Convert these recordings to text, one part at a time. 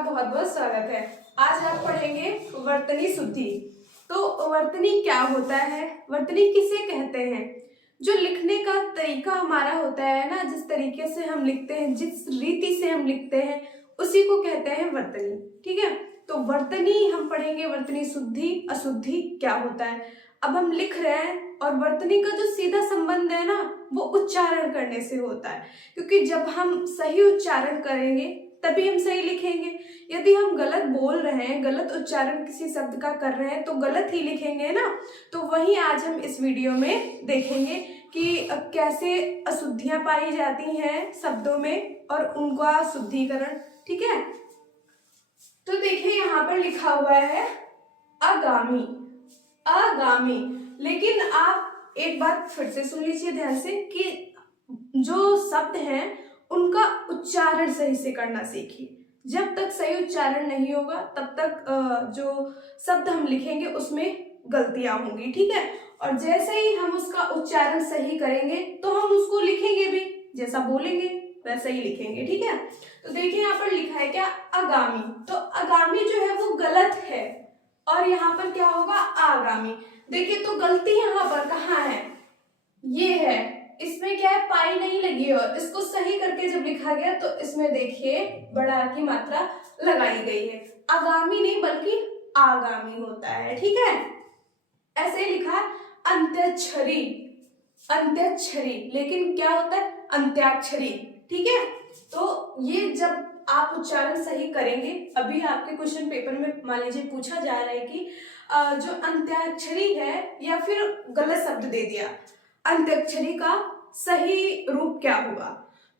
बहुत बहुत स्वागत है। आज आप पढ़ेंगे वर्तनी शुद्धि। तो वर्तनी क्या होता है, वर्तनी किसे कहते हैं? जो लिखने का तरीका हमारा होता है ना, जिस तरीके से हम लिखते हैं, जिस रीति से हम लिखते हैं, उसी को कहते हैं वर्तनी। ठीक है, तो वर्तनी हम पढ़ेंगे, वर्तनी शुद्धि अशुद्धि क्या होता है। अब हम लिख रहे हैं और वर्तनी का जो सीधा संबंध है ना, वो उच्चारण करने से होता है, क्योंकि जब हम सही उच्चारण करेंगे तभी हम सही लिखेंगे। यदि हम गलत बोल रहे हैं, गलत उच्चारण किसी शब्द का कर रहे हैं, तो गलत ही लिखेंगे ना। तो वही आज हम इस वीडियो में देखेंगे कि कैसे अशुद्धियां पाई जाती हैं शब्दों में और उनका शुद्धिकरण। ठीक है, तो देखिए यहाँ पर लिखा हुआ है आगामी, आगामी। लेकिन आप एक बात फिर से सुन लीजिए ध्यान से कि जो शब्द हैं उनका उच्चारण सही से करना सीखिए। जब तक सही उच्चारण नहीं होगा तब तक जो शब्द हम लिखेंगे उसमें गलतियां होंगी। ठीक है, और जैसे ही हम उसका उच्चारण सही करेंगे तो हम उसको लिखेंगे भी, जैसा बोलेंगे वैसा ही लिखेंगे। ठीक है, तो देखिए यहाँ पर लिखा है क्या, आगामी। तो आगामी जो है वो गलत है और यहाँ पर क्या होगा, आगामी। देखिए तो गलती यहाँ पर कहाँ है, ये है, इसमें क्या है, पाई नहीं लगी है और इसको सही करके जब लिखा गया तो इसमें देखिए बड़ा की मात्रा लगाई गई है। आगामी नहीं बल्कि आगामी होता है। ठीक है, ऐसे लिखा है अंत्याक्षरी, अंत्याक्षरी, लेकिन क्या होता है, अंत्याक्षरी। ठीक है, तो ये जब आप उच्चारण सही करेंगे, अभी आपके क्वेश्चन पेपर में मान लीजिए पूछा जा रहा है कि जो अंत्याक्षरी है या फिर गलत शब्द दे दिया, अंत्याक्षरी का सही रूप क्या होगा,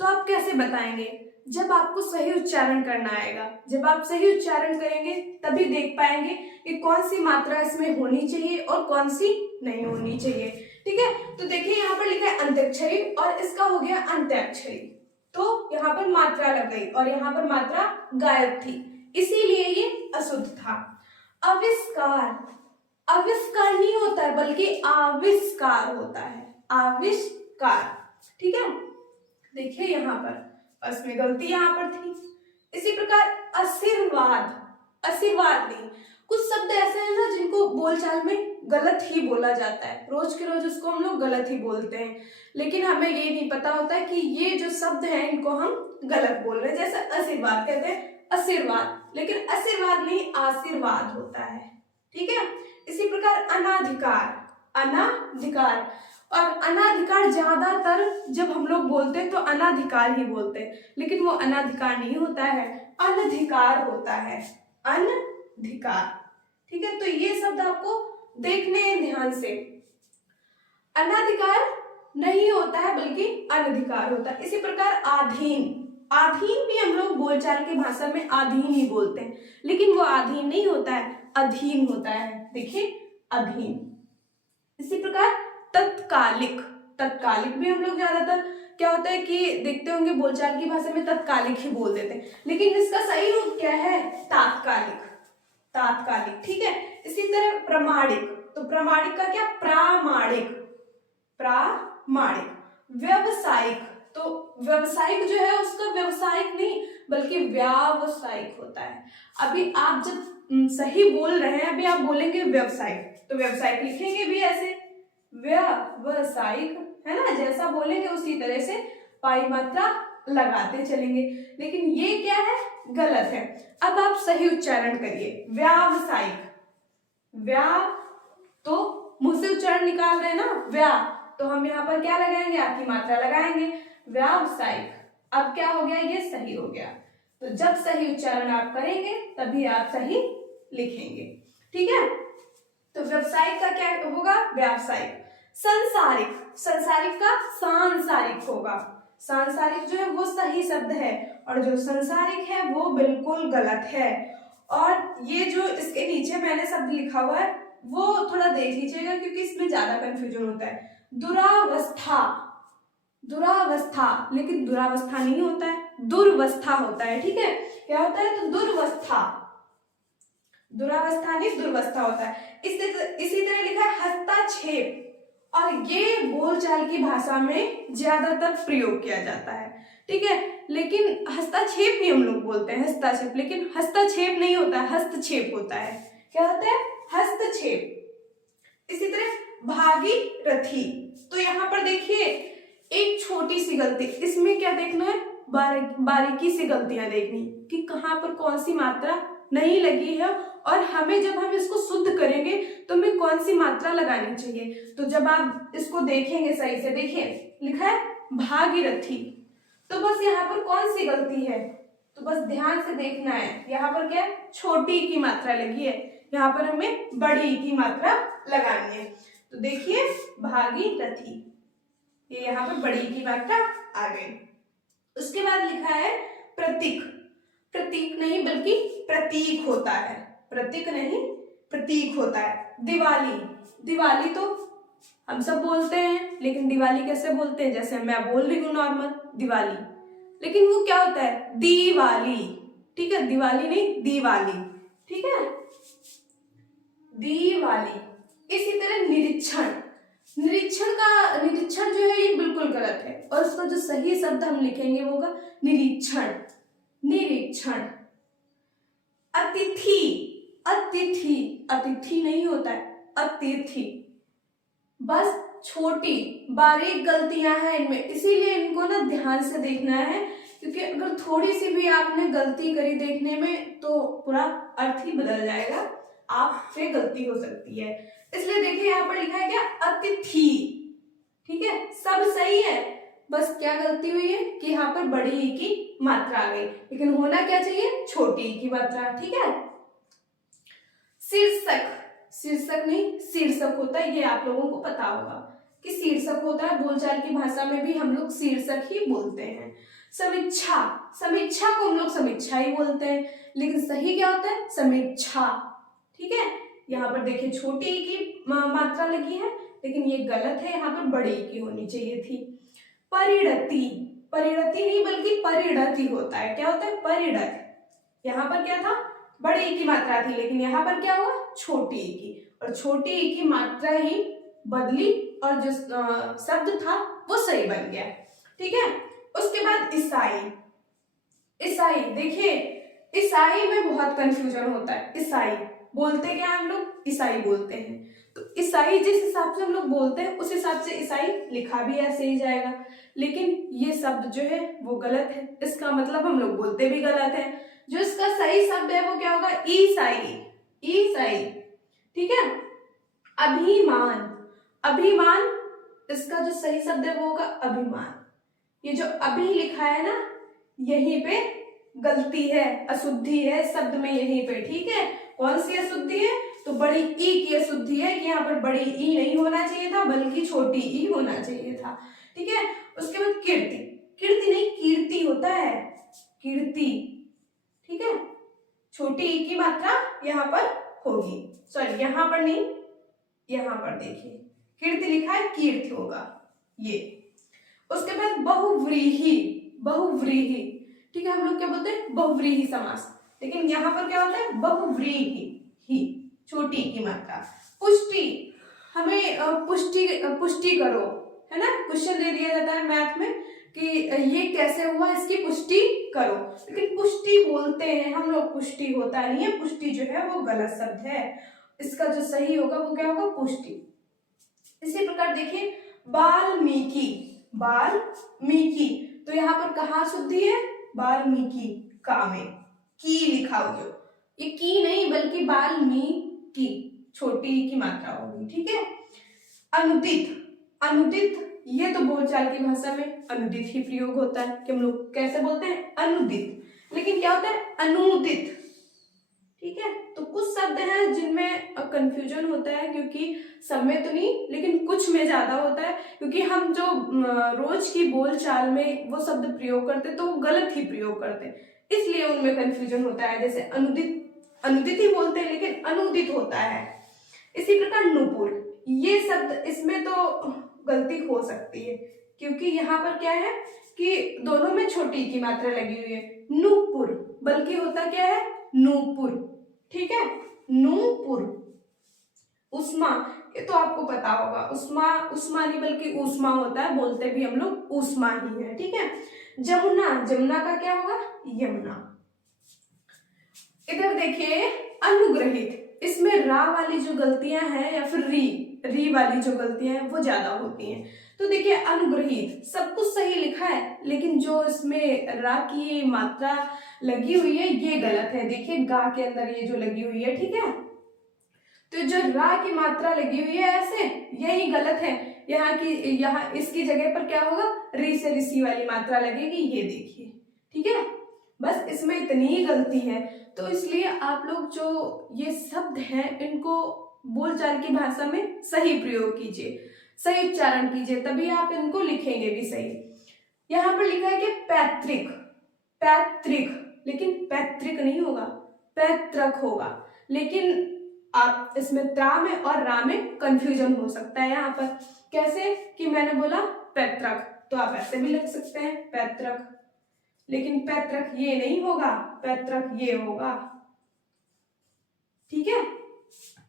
तो आप कैसे बताएंगे? जब आपको सही उच्चारण करना आएगा, जब आप सही उच्चारण करेंगे तभी देख पाएंगे कि कौन सी मात्रा इसमें होनी चाहिए और कौन सी नहीं होनी चाहिए। ठीक है, तो देखिए यहाँ पर लिखा है अंत्याक्षरी और इसका हो गया अंत्याक्षरी, तो यहाँ पर मात्रा लग गई और यहाँ पर मात्रा गायब थी, इसीलिए ये अशुद्ध था। आविष्कार, आविष्कार नहीं होता है बल्कि आविष्कार होता है, आविष्कार। ठीक है, देखिए यहाँ पर बस में गलती यहाँ पर थी। इसी प्रकार आशीर्वाद, आशीर्वाद नहीं, कुछ शब्द ऐसे हैं ना जिनको बोलचाल में गलत ही बोला जाता है, रोज के रोज उसको हम लोग गलत ही बोलते हैं, लेकिन हमें ये नहीं पता होता है कि ये जो शब्द हैं इनको हम गलत बोल रहे हैं। जैसे आशीर्वाद कहते हैं आशीर्वाद, लेकिन आशीर्वाद नहीं आशीर्वाद होता है। ठीक है, इसी प्रकार अनाधिकार, अनाधिकार, और अनाधिकार ज्यादातर जब हम लोग बोलते हैं तो अनाधिकार ही बोलते हैं, लेकिन वो अनाधिकार नहीं होता है, अनधिकार होता है, अनधिकार। ठीक है, तो ये शब्द आपको देखने हैं ध्यान से, अनाधिकार नहीं होता है बल्कि अनधिकार होता है। इसी प्रकार आधीन, आधीन भी हम लोग बोलचाल की भाषा में आधीन ही बोलते हैं, लेकिन वो आधीन नहीं होता है, अधीन होता है। देखिए अधीन। इसी प्रकार तत्कालिक, तत्कालिक भी हम लोग ज्यादातर क्या होता है कि देखते होंगे बोलचाल की भाषा में तत्कालिक ही बोल देते हैं, लेकिन इसका सही रूप क्या है, तात्कालिक, तात्कालिक। ठीक है, इसी तरह प्रमाणिक, तो प्रमाणिक का क्या, प्रामाणिक, प्रामाणिक। व्यावसायिक, तो व्यवसायिक जो है उसका व्यवसायिक नहीं बल्कि व्यावसायिक होता है। अभी आप जब सही बोल रहे हैं, अभी आप बोलेंगे व्यवसायिक, तो व्यवसायिक लिखेंगे भी ऐसे व्यावसायिक, है ना, जैसा बोलेंगे उसी तरह से पाई मात्रा लगाते चलेंगे, लेकिन ये क्या है, गलत है। अब आप सही उच्चारण करिए, व्यावसायिक, व्या, तो मुंह से उच्चारण निकाल रहे हैं ना, व्या, तो हम यहाँ पर क्या लगाएंगे, आपकी मात्रा लगाएंगे, व्यावसायिक। अब क्या हो गया, ये सही हो गया। तो जब सही उच्चारण आप करेंगे तभी आप सही लिखेंगे। ठीक है, तो व्यवसायिक का क्या होगा, व्यावसायिक। संसारिक, संसारिक का सांसारिक होगा, सांसारिक जो है वो सही शब्द है और जो संसारिक है वो बिल्कुल गलत है। और ये जो इसके नीचे मैंने शब्द लिखा हुआ है वो थोड़ा देख लीजिएगा क्योंकि इसमें ज्यादा कंफ्यूजन होता है। दुरावस्था, दुरावस्था, लेकिन दुरावस्था नहीं होता है, दुर्वस्था होता है। ठीक है, क्या होता है, तो दुर्वस्था, दुरावस्था नहीं दुर्वस्था होता है। इसी तरह लिखा है हस्तक्षेप, और ये बोलचाल की भाषा में ज्यादातर प्रयोग किया जाता है। ठीक है। लेकिन हस्तक्षेप भी हम लोग बोलते हैं, हस्तक्षेप, लेकिन हस्तक्षेप नहीं होता है, हस्तक्षेप होता है। क्या होता है? हस्तक्षेप। इसी तरह भागीरथी, तो यहाँ पर देखिए एक छोटी सी गलती, इसमें क्या देखना है? बारीकी से गलतियां देखनी कि कहाँ पर कौन सी मात्रा नहीं लगी है, और हमें जब हम इसको शुद्ध करेंगे तो हमें कौन सी मात्रा लगानी चाहिए। तो जब आप इसको देखेंगे सही से, देखिए लिखा है भागीरथी, तो बस यहाँ पर कौन सी गलती है? तो बस ध्यान से देखना है, यहाँ पर क्या है? छोटी की मात्रा लगी है, यहाँ पर हमें बड़ी की मात्रा लगानी है। तो देखिए भागीरथी, ये यहाँ पर बड़ी की मात्रा आ गई। उसके बाद लिखा है प्रतीक, प्रतीक नहीं बल्कि प्रतीक होता है, प्रतीक नहीं प्रतीक होता है। दिवाली, दिवाली तो हम सब बोलते हैं, लेकिन दिवाली कैसे बोलते हैं? जैसे मैं बोल रही हूँ नॉर्मल दिवाली, लेकिन वो क्या होता है? दिवाली, ठीक है, दिवाली नहीं दिवाली, ठीक है, दिवाली। इसी तरह निरीक्षण, निरीक्षण जो है ये बिल्कुल गलत है, और उसका जो सही शब्द हम लिखेंगे वो होगा निरीक्षण, निरीक्षण। अतिथि, अतिथि, अतिथि नहीं होता है, अतिथि। बस छोटी बारीक गलतियां हैं इनमें, इसीलिए इनको ना ध्यान से देखना है, क्योंकि अगर थोड़ी सी भी आपने गलती करी देखने में तो पूरा अर्थ ही बदल जाएगा, आपसे गलती हो सकती है। इसलिए देखिए यहाँ पर लिखा है क्या? अतिथि, ठीक है, सब सही है, बस क्या गलती हुई है कि यहाँ पर बड़ी ई की मात्रा आ गई, लेकिन होना क्या चाहिए? छोटी ई की मात्रा, ठीक है। शीर्षक, शीर्षक नहीं शीर्षक होता है, ये आप लोगों को पता होगा कि शीर्षक होता है, बोलचाल की भाषा में भी हम लोग शीर्षक ही बोलते हैं। समीक्षा, समीक्षा को हम लोग समीक्षा ही बोलते हैं, लेकिन सही क्या होता है? समीक्षा, ठीक है। यहाँ पर देखिए छोटी ई की मात्रा लगी है, लेकिन ये गलत है, यहाँ पर बड़ी ई की होनी चाहिए थी। परिणति, परिणति नहीं बल्कि परिणति होता है। क्या होता है? परिणत। यहाँ पर क्या था? बड़ी ई की मात्रा थी, लेकिन यहाँ पर क्या हुआ? छोटी ई की, और छोटी ई की मात्रा ही बदली और जो शब्द था वो सही बन गया, ठीक है। उसके बाद ईसाई, ईसाई देखिए ईसाई में बहुत कंफ्यूजन होता है। ईसाई बोलते क्या हम लोग? ईसाई बोलते हैं, तो ईसाई जिस हिसाब से हम लोग बोलते हैं उस हिसाब से ईसाई लिखा भी ऐसे ही जाएगा, लेकिन ये शब्द जो है वो गलत है, इसका मतलब हम लोग बोलते भी गलत है। जो इसका सही शब्द है वो क्या होगा? ईसाई, ईसाई, ठीक है। अभिमान, अभिमान, इसका जो सही शब्द है वो होगा अभिमान। ये जो अभी लिखा है ना, यहीं पे गलती है, अशुद्धि है शब्द में यहीं पे, ठीक है। कौन सी अशुद्धि है? तो बड़ी ई की अशुद्धि है कि यहाँ पर बड़ी ई नहीं होना चाहिए था, बल्कि छोटी ई होना चाहिए था, ठीक है। उसके बाद कीर्ति, कीर्ति नहीं कीर्ति होता है, कीर्ति, ठीक है। छोटी ई की मात्रा यहाँ पर होगी, सॉरी यहाँ पर नहीं, यहाँ पर देखिए कीर्ति लिखा है, कीर्ति होगा ये। उसके बाद बहुव्रीहि, बहुव्रीहि, ठीक है, हम लोग क्या बोलते हैं? बहुव्रीहि समास, लेकिन यहाँ पर क्या होता है? बहुव्रीहि ही, छोटी की मात्रा। पुष्टि, हमें पुष्टि करो, है ना, क्वेश्चन दे दिया जाता है मैथ में कि ये कैसे हुआ, इसकी पुष्टि करो, लेकिन पुष्टि बोलते हैं हम लोग, पुष्टि होता नहीं है, पुष्टि जो है वो गलत शब्द है, इसका जो सही होगा वो क्या होगा? पुष्टि। इसी प्रकार देखिए वाल्मीकि, वाल्मीकि, तो यहाँ पर कहाँ शुद्धि है? वाल्मीकि, का में की लिखा हो, जो ये की नहीं बल्कि वाल्मीकि, छोटी की मात्रा होगी, ठीक है। अनुदित, अनुदित, ये तो बोलचाल की भाषा में अनुदित ही प्रयोग होता है कि हम लोग कैसे बोलते हैं? अनुदित, लेकिन क्या होता है? अनुदित, ठीक है। तो कुछ शब्द हैं जिनमें कंफ्यूजन होता है, क्योंकि सब में तो नहीं लेकिन कुछ में ज्यादा होता है, क्योंकि हम जो रोज की बोलचाल में वो शब्द प्रयोग करते तो वो गलत ही प्रयोग करते, इसलिए उनमें कंफ्यूजन होता है। जैसे अनुदित, अनुदित ही बोलते हैं लेकिन अनुदित होता है। इसी प्रकार नुपुर, ये शब्द इसमें तो गलती हो सकती है, क्योंकि यहाँ पर क्या है कि दोनों में छोटी की मात्रा लगी हुई है, नूपुर, बल्कि होता क्या है? नूपुर, ठीक है, नूपुर। उष्मा, ये तो आपको पता होगा, उष्मा, उष्मा नहीं बल्कि ऊष्मा होता है, बोलते भी हम लोग ऊष्मा ही है, ठीक है। जमुना, जमुना का क्या होगा? यमुना। इधर देखिए अनुग्रहित, इसमें रा वाली जो गलतियां हैं या फिर री वाली जो गलतियां हैं वो ज्यादा होती हैं। तो देखिए अनुग्रहित सब कुछ सही लिखा है, लेकिन जो इसमें रा की मात्रा लगी हुई है ये गलत है। देखिए गा के अंदर ये जो लगी हुई है, ठीक है, तो जो रा की मात्रा लगी हुई है ऐसे, यही गलत है। यहाँ इसकी जगह पर क्या होगा? री से ऋषि वाली मात्रा लगेगी, ये देखिए, ठीक है। बस इसमें इतनी ही गलती है। तो इसलिए आप लोग जो ये शब्द हैं इनको बोलचाल की भाषा में सही प्रयोग कीजिए, सही उच्चारण कीजिए, तभी आप इनको लिखेंगे भी सही। यहाँ पर लिखा है कि पैतृक, पैतृक, लेकिन पैतृक नहीं होगा, पैतृक होगा। लेकिन आप इसमें त्रा में और रा में कंफ्यूजन हो सकता है। यहाँ पर कैसे कि मैंने बोला पैतृक, तो आप ऐसे भी लिख सकते हैं पैतृक, लेकिन पैतृक ये नहीं होगा, पैतृक ये होगा, ठीक है।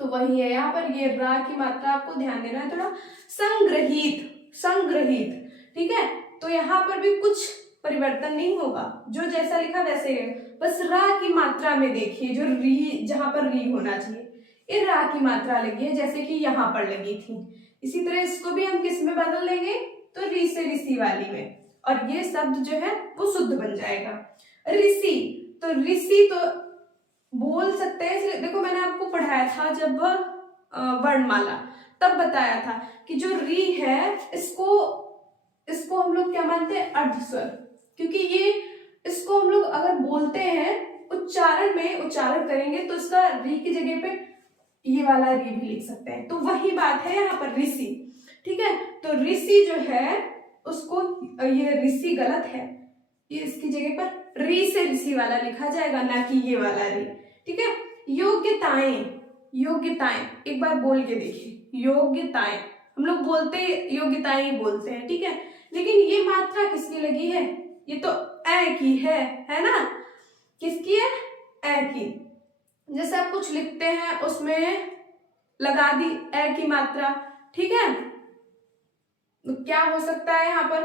तो वही है यहाँ पर, ये रा की मात्रा आपको ध्यान देना है थोड़ा। संग्रहित, संग्रहित, ठीक है। तो यहाँ पर भी कुछ परिवर्तन नहीं होगा, जो जैसा लिखा वैसे ही है। बस रा की मात्रा में देखिए, जो री, जहां पर री होना चाहिए ये रा की मात्रा लगी है, जैसे कि यहाँ पर लगी थी। इसी तरह इसको भी हम किस में बदल लेंगे? तो री से ऋषि वाली में, और ये शब्द जो है वो शुद्ध बन जाएगा। ऋषि, तो ऋषि तो बोल सकते हैं, इसलिए देखो मैंने आपको पढ़ाया था जब वर्णमाला, तब बताया था कि जो री है इसको हम लोग क्या मानते हैं? अर्धस्वर, क्योंकि ये इसको हम लोग अगर बोलते हैं उच्चारण में उच्चारण करेंगे तो इसका री की जगह पे ये वाला री भी लिख सकते हैं। तो वही बात है यहाँ पर ऋषि, ठीक है। तो ऋषि जो है उसको, ये ऋषि गलत है, ये इसकी जगह पर री से ऋषि वाला लिखा जाएगा, ना कि ये वाला री, ठीक है। योग्यताएं, योग्यताएं एक बार बोल के देखिए, योग्यताएं, हम लोग बोलते योग्यताएं ही बोलते हैं, ठीक है, लेकिन ये मात्रा किसकी लगी है? ये तो ए की है ना? किसकी है? ए की। जैसे आप कुछ लिखते हैं उसमें लगा दी ए की मात्रा, ठीक है, तो क्या हो सकता है यहाँ पर?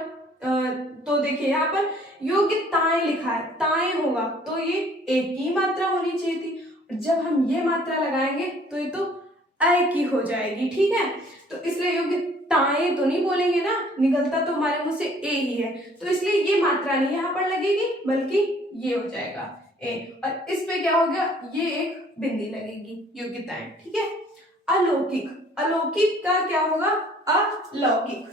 तो देखिए यहाँ पर योग्यताएं लिखा है, ताएं होगा तो ये एक की मात्रा होनी चाहिए थी, और जब हम ये मात्रा लगाएंगे तो ये तो ए की हो जाएगी, ठीक है। तो इसलिए योग्यताएं तो नहीं बोलेंगे ना, निकलता तो हमारे मुंह से ए ही है, तो इसलिए ये मात्रा नहीं यहाँ पर लगेगी, बल्कि ये हो जाएगा ए, और इस पे क्या हो गया? ये एक बिंदी लगेगी, योग्यताएं, ठीक है। अलौकिक, अलौकिक का क्या होगा? अलौकिक,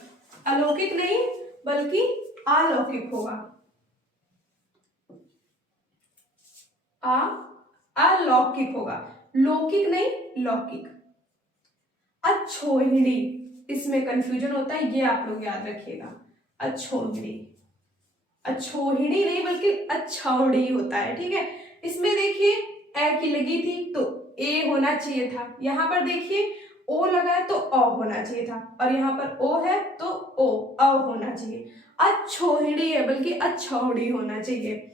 अलौकिक नहीं बल्कि अलौकिक होगा, अलौकिक होगा, लौकिक नहीं लौकिक। अछोहिणी, इसमें कंफ्यूजन होता है, ये आप लोग याद रखिएगा। अछोहिणी, अछोहिणी नहीं बल्कि अछौड़ी होता है, ठीक है। इसमें देखिए ए की लगी थी तो ए होना चाहिए था, यहाँ पर देखिए ओ लगा है तो अ होना चाहिए था, और यहाँ पर ओ है तो ओ अ होना चाहिए। अछोहिणी है बल्कि अछौड़ी होना चाहिए।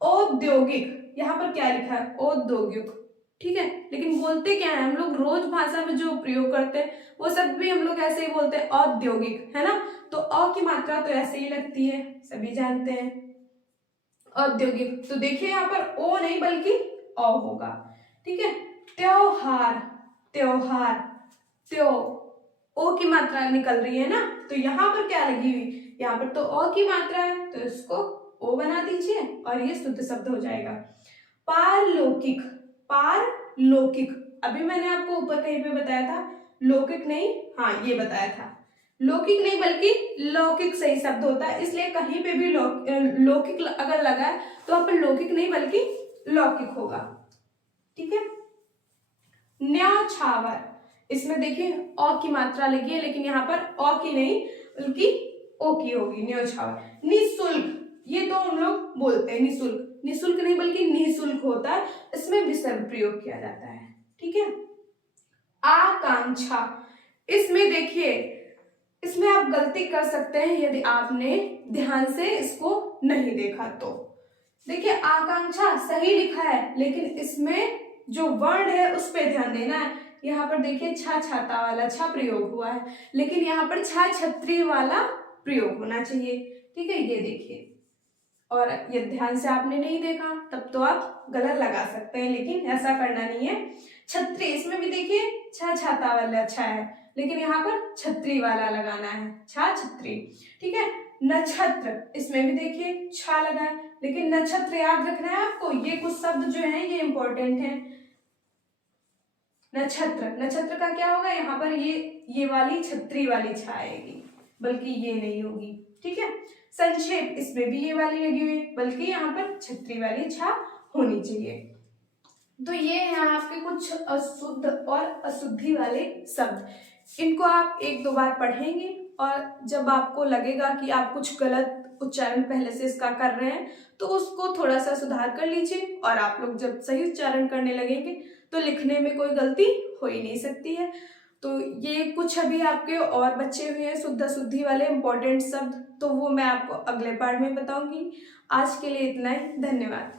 औद्योगिक, यहाँ पर क्या लिखा है? औद्योगिक, ठीक है, लेकिन बोलते क्या है हम लोग? रोज भाषा में जो प्रयोग करते हैं वो सब भी हम लोग ऐसे ही बोलते हैं, औद्योगिक, है ना। तो अ की मात्रा तो ऐसे ही लगती है, सभी जानते हैं, औद्योगिक। तो देखिए यहाँ पर ओ नहीं बल्कि अ होगा, ठीक है। त्योहार, त्योहार, त्यो, ओ की मात्रा निकल रही है ना, तो यहाँ पर क्या लगी हुई? यहाँ पर तो अ की मात्रा है, तो इसको ओ बना दीजिए और ये शुद्ध शब्द हो जाएगा। पारलौकिक, पारलौकिक, अभी मैंने आपको ऊपर कहीं पे बताया था, लौकिक नहीं, हाँ ये बताया था, लौकिक नहीं बल्कि लौकिक सही शब्द होता है, इसलिए कहीं पे भी लौकिक अगर लगा है तो वहां पर लौकिक नहीं बल्कि लौकिक होगा, ठीक है। न्यौछावर, इसमें देखिए अ की मात्रा लगी है, लेकिन यहाँ पर अ की नहीं बल्कि ओ की होगी, न्यौछावर। निःशुल्क, ये तो हम लोग बोलते हैं निःशुल्क, निःशुल्क नहीं बल्कि निःशुल्क होता है, इसमें विसर्ग प्रयोग किया जाता है, ठीक है। आकांक्षा, इसमें देखिए इसमें आप गलती कर सकते हैं यदि आपने ध्यान से इसको नहीं देखा तो। देखिए आकांक्षा सही लिखा है, लेकिन इसमें जो वर्ण है उस पे ध्यान देना है। यहाँ पर देखिए छा छाता वाला छा प्रयोग हुआ है, लेकिन यहाँ पर छा छत्री वाला प्रयोग होना चाहिए, ठीक है। ये देखिए और ये ध्यान से आपने नहीं देखा तब तो आप गलत लगा सकते हैं, लेकिन ऐसा करना नहीं है। छतरी, इसमें भी देखिए छा छाता वाला छा है, लेकिन यहाँ पर छतरी वाला लगाना है, छा छतरी। ठीक है। नक्षत्र, इसमें भी देखिए छा लगा है, लेकिन नक्षत्र याद रखना है आपको, ये कुछ शब्द जो है ये इंपॉर्टेंट है। नक्षत्र, नक्षत्र का क्या होगा, यहाँ पर ये वाली छतरी वाली छा आएगी, बल्कि ये नहीं होगी। ठीक है। संक्षेप, इसमें भी ये वाली लगी हुई है, बल्कि यहाँ पर छतरी वाली छा होनी चाहिए। तो ये है आपके कुछ अशुद्ध और अशुद्धि वाले शब्द। इनको आप एक दो बार पढ़ेंगे और जब आपको लगेगा कि आप कुछ गलत उच्चारण पहले से इसका कर रहे हैं तो उसको थोड़ा सा सुधार कर लीजिए, और आप लोग जब सही उच्चारण करने लगेंगे तो लिखने में कोई गलती हो ही नहीं सकती है। तो ये कुछ अभी आपके और बचे हुए हैं शुद्ध अशुद्धि वाले इंपॉर्टेंट शब्द, तो वो मैं आपको अगले पार्ट में बताऊंगी। आज के लिए इतना ही, धन्यवाद।